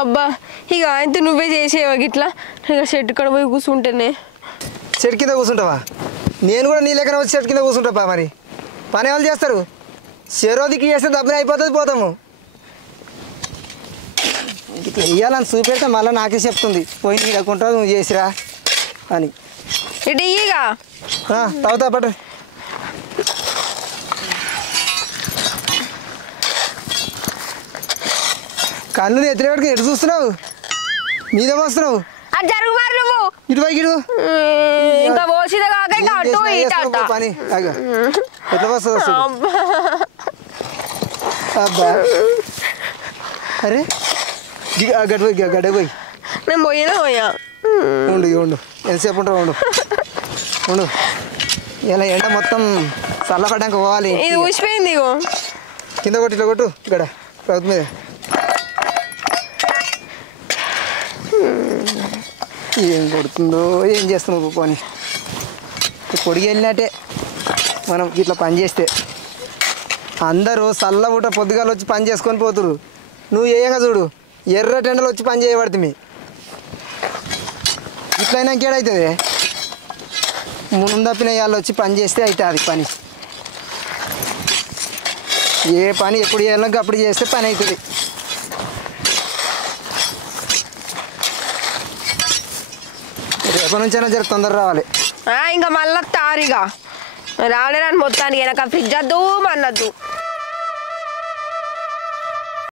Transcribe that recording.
అబ్బా ఇక ఆయనతో నువ్వే చేసేవా గిట్లా ఇక చెట్టు కాడ పోయి కూర్చుంటేనే. చెట్టు కింద కూర్చుంటావా? నేను కూడా నీ లెక్కన వచ్చి చెట్టు కింద కూర్చుంటాపా. మరి పని వాళ్ళు చేస్తారు, చెరోదికి చేస్తే దబ్బున అయిపోతుంది, పోతాము. ఇట్లా ఇవ్వాలని చూపెడితే మళ్ళీ నాకే చెప్తుంది, పోయి నీడకుంటా నువ్వు చేసిరా అని. ఇటు ఇయ్యగా తాగుతా పట్టు. కళ్ళు ఎత్తున పెట్టుకుని ఎటు చూస్తున్నావు? మీద వస్తున్నావు. అది జరుగు మరి నువ్వు ఇటు పైకి ఇటు ఇంకా పోసిదా కాక ఇంకా అటు పని ఎట్లా వస్తుంది? అబ్బా అరే గడ్డ పోయి గడ్డ పోయి నేను పోయా ఉండు ఉండు ఎంతసేపు ఉంటావు? ఉండు ఇలా ఎండ మొత్తం చల్లపడ్డాక పోవాలి. ఇది ఊసిపోయింది. ఇగో కింద కొట్టు, ఇట్లా కొట్టు గడ ప్రభుత్వ మీద. ఏం కొడుతుందో ఏం చేస్తున్నావు పని? పొడిగి వెళ్ళినట్టే మనం ఇట్లా పని చేస్తే. అందరూ చల్ల ఊట పొద్దుగాలు వచ్చి పని చేసుకొని పోతురు, నువ్వు ఏయంగా చూడు ఎర్ర టెండలు వచ్చి పని చేయబడుతుంది. ఇట్లయినా ఇంకేడవుతుంది? ముందు తప్పిన వాళ్ళు వచ్చి పని చేస్తే అవుతుంది పని. ఏ పని ఎప్పుడు చేయాలో అప్పుడు చేస్తే పని అవుతుంది. రేపటి నుంచైనా జర తొందర రావాలి. ఇంకా మళ్ళీ తారిగా రాలేరని మొత్తానికి వెనక ఫ్రిడ్జ్ వద్దు మనద్దు.